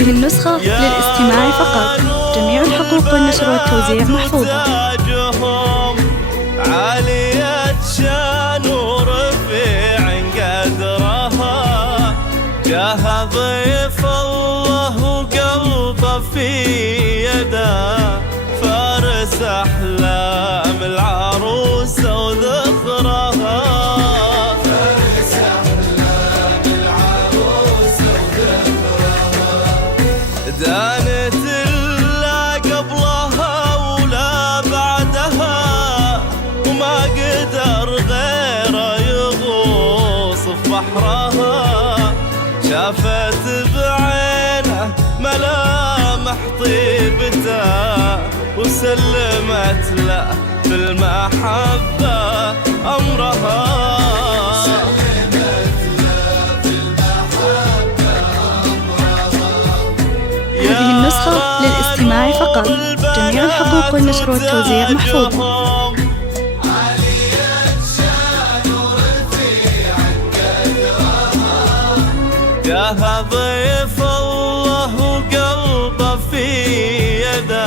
هذه النسخة للاستماع فقط. جميع الحقوق والنشر والتوزيع محفوظة. عالية شان ورفيع قدرها، جاها ضيف الله وقلبه في يده، فارس أحلام العروسة وذخرها. فارس أحلام العروسة وذخرها، دانت لا قبلها ولا بعدها، وما قدر غيره يغوص في بحرها. شافت بعينه ملامح طيبته، وسلمت له في المحبة أمرها. هذه النسخة للاستماع فقط. جميع الحقوق والنشر والتوزيع محفوظة. جاها ضيف الله وقلبه في يده،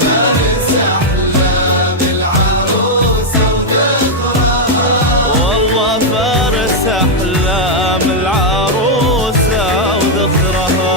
فارس أحلام العروسة وذكرها. والله فارس أحلام العروسة وذكرها.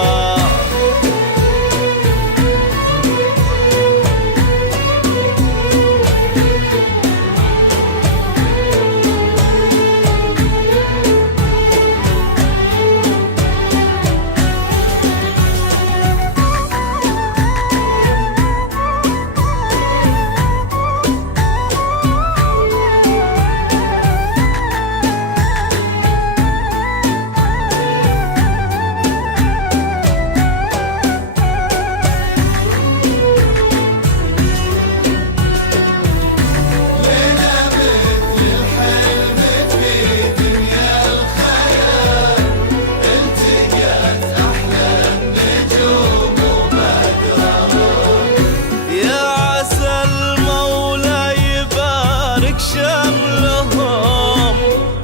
شملهم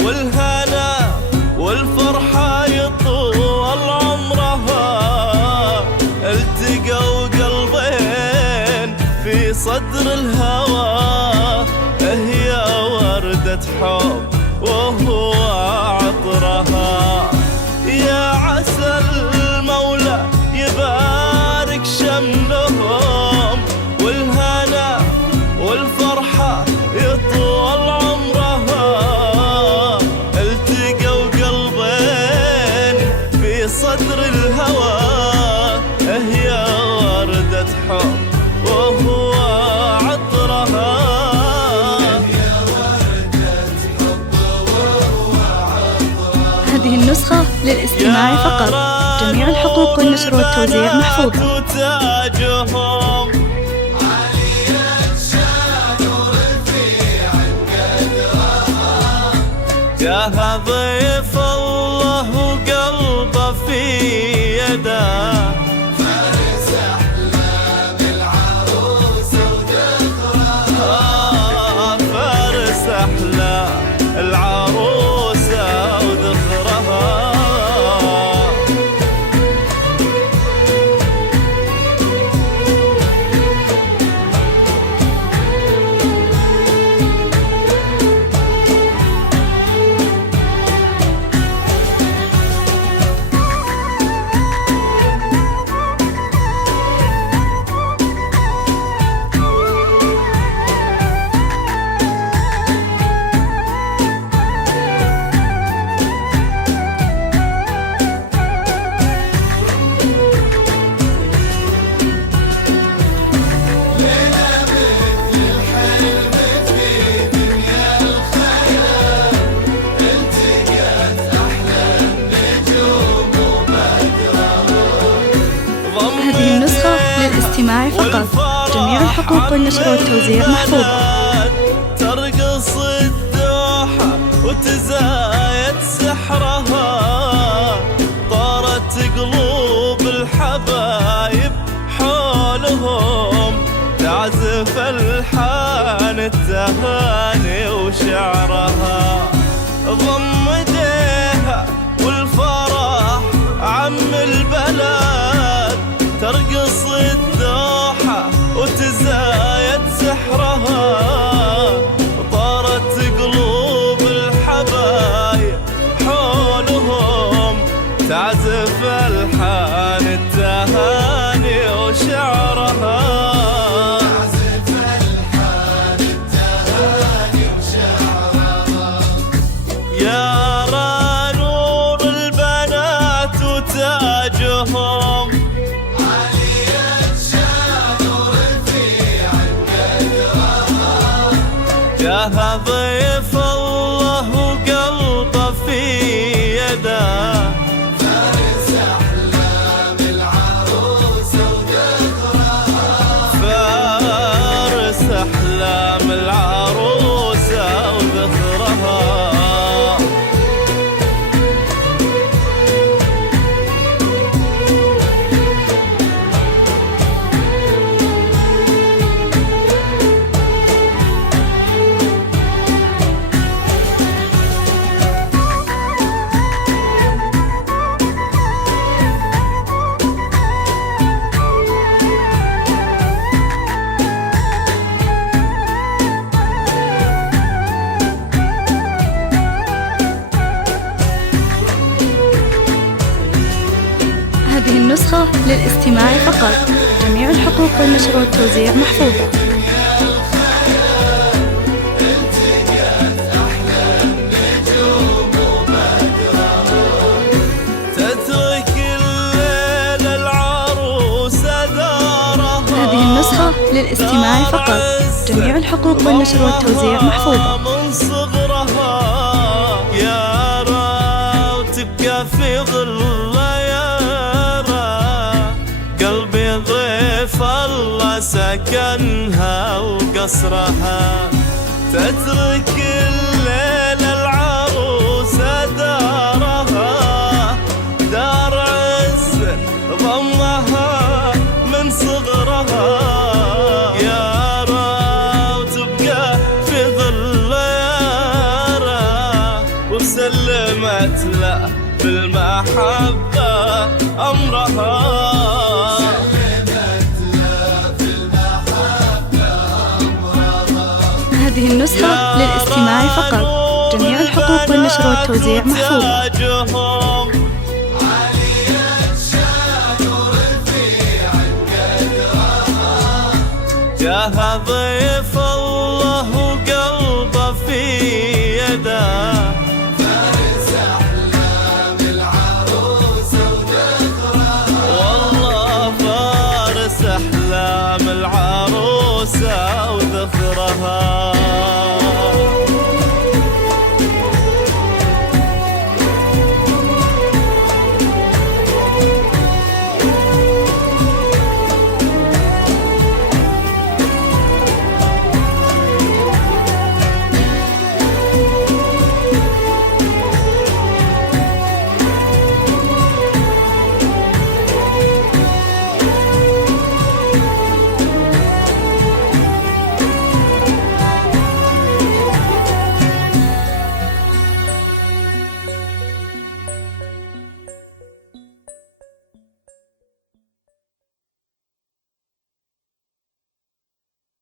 والهنا والفرحة يطول عمرها، التقوا قلبين في صدر الهوى، هي وردة حب وهو عطرها. يا عسى المولى يبارك شملهم والهنا والفرحة يطول عمرها، التقوا قلبين في صدر الهوى، هي وردة حب وهو عطرها. هذه النسخة للاستماع فقط. جميع الحقوق والنشر والتوزيع محفوظة. جاها ضيف الله وقلبه في يده، فارس أحلام العروسة وذخرها. فارس أحلام العروسة وذخرها. هذه النسخة للاستماع فقط. جميع الحقوق والنشر والتوزيع محفوظة. ترقص الدوحة وتزايد سحرها، طارت قلوب الحبايب حولهم، تعزف الحان التهاني وشعرها. ضم ايديها والفرح عم البلاد، يا نور البنات وتاجهم يا ضيف الله وقلبه في يده فارس أحلام العروسة وذكرها فارس أحلام العروسة وذكرها هذه النسخة للاستماع فقط. جميع الحقوق والنشر والتوزيع محفوظة. تترك الليل العروسة دارها هذه النسخة للاستماع فقط. جميع الحقوق والنشر والتوزيع محفوظة. من صغرها يارا وتبقى في ظلها يارا قلبي ضيف الله سكنها وقصرها تترك الليل العروسة دارها دار عز ضمها من صغرها يارا وتبقى في ظل يارا وسلمت له بالمحبة أمرها هذه النسخة للاستماع فقط. جميع الحقوق والنشر والتوزيع محفوظة. يا